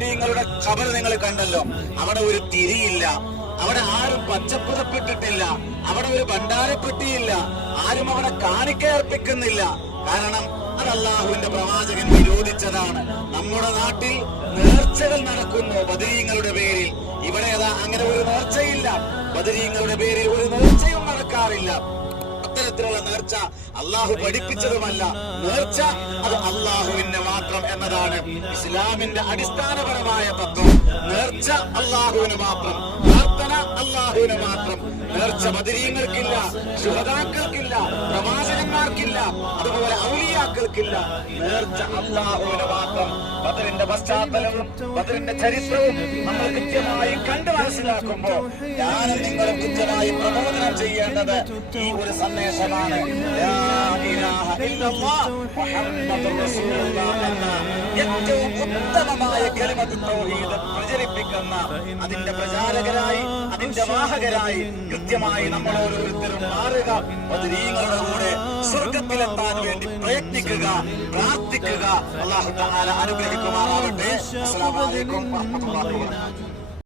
ബദരീങ്ങളുടെ ഖബർ നിങ്ങൾ കണ്ടല്ലോ, അവിടെ ഒരു തിരിയില്ല, അവിടെ ആരും പച്ചപ്പുതപ്പിട്ടിട്ടില്ല, അവിടെ ഒരു ഭണ്ഡാരപ്പെട്ടിയില്ല, ആരും അവിടെ കാണിക്ക അർപ്പിക്കുന്നില്ല. കാരണം അത് അള്ളാഹുവിന്റെ പ്രവാചകൻ വിരോധിച്ചതാണ്. നമ്മുടെ നാട്ടിൽ നേർച്ചകൾ നടക്കുന്നു ബദരീങ്ങളുടെ പേരിൽ. ഇവിടെ അങ്ങനെ ഒരു നേർച്ചയില്ല, ബദരീങ്ങളുടെ പേരിൽ ഒരു നേർച്ചയും നടക്കാറില്ല. അത്തരത്തിലുള്ള നേർച്ച അള്ളാഹു പഠിപ്പിച്ചതുമല്ല. നേർച്ച അത് അള്ളാഹുവിന്റെ മാത്രം എന്നതാണ് ഇസ്ലാമിന്റെ അടിസ്ഥാനപരമായ തത്വം. നേർച്ച അള്ളാഹുവിന് മാത്രം, പ്രാർത്ഥന അള്ളാഹുവിന് മാത്രം. നേർച്ച ബദരീങ്ങൾക്കില്ല, ശുഹദാക്കൾക്കില്ല, പ്രവാചകന്മാർക്കില്ല, അതുപോലെ ഔലിയാക്കൾക്കില്ല. നേർച്ച അള്ളാഹുവിന് മാത്രം. ബദറിന്റെ പശ്ചാത്തലവും ബദറിന്റെ ചരിത്രവും നമ്മൾ കൃത്യമായി കണ്ടു മനസ്സിലാക്കുമ്പോ ഞാനും നിങ്ങളും കൃത്യമായി പ്രബോധനം ചെയ്യേണ്ടത് ഈ ഒരു സന്ദേശമാണ്. ലാ ഇലാഹ ഇല്ലല്ലാഹ് മുഹമ്മദുർ റസൂലുള്ളാഹ് എന്ന ഏറ്റവും ഉത്തമമായ കലിമത്ത് തൗഹീദ് പ്രചരിപ്പിക്കുന്ന അതിന്റെ പ്രചാരകരായി, അതിന്റെ വാഹകരായി കൃത്യമായി നമ്മൾ ഓരോരുത്തരും മാറുക. ബദരീങ്ങളുടെ കൂടെ സ്വർഗത്തിലെത്താൻ വേണ്ടി പ്രയത്നിക്കുക, പ്രാർത്ഥിക്കുക. അല്ലാഹു തആല അനുഗ്രഹിക്കുമാറാവട്ടെ. അസ്സലാമു അലൈക്കും വറഹ്മത്തുള്ളാഹി വബറകാതുഹു.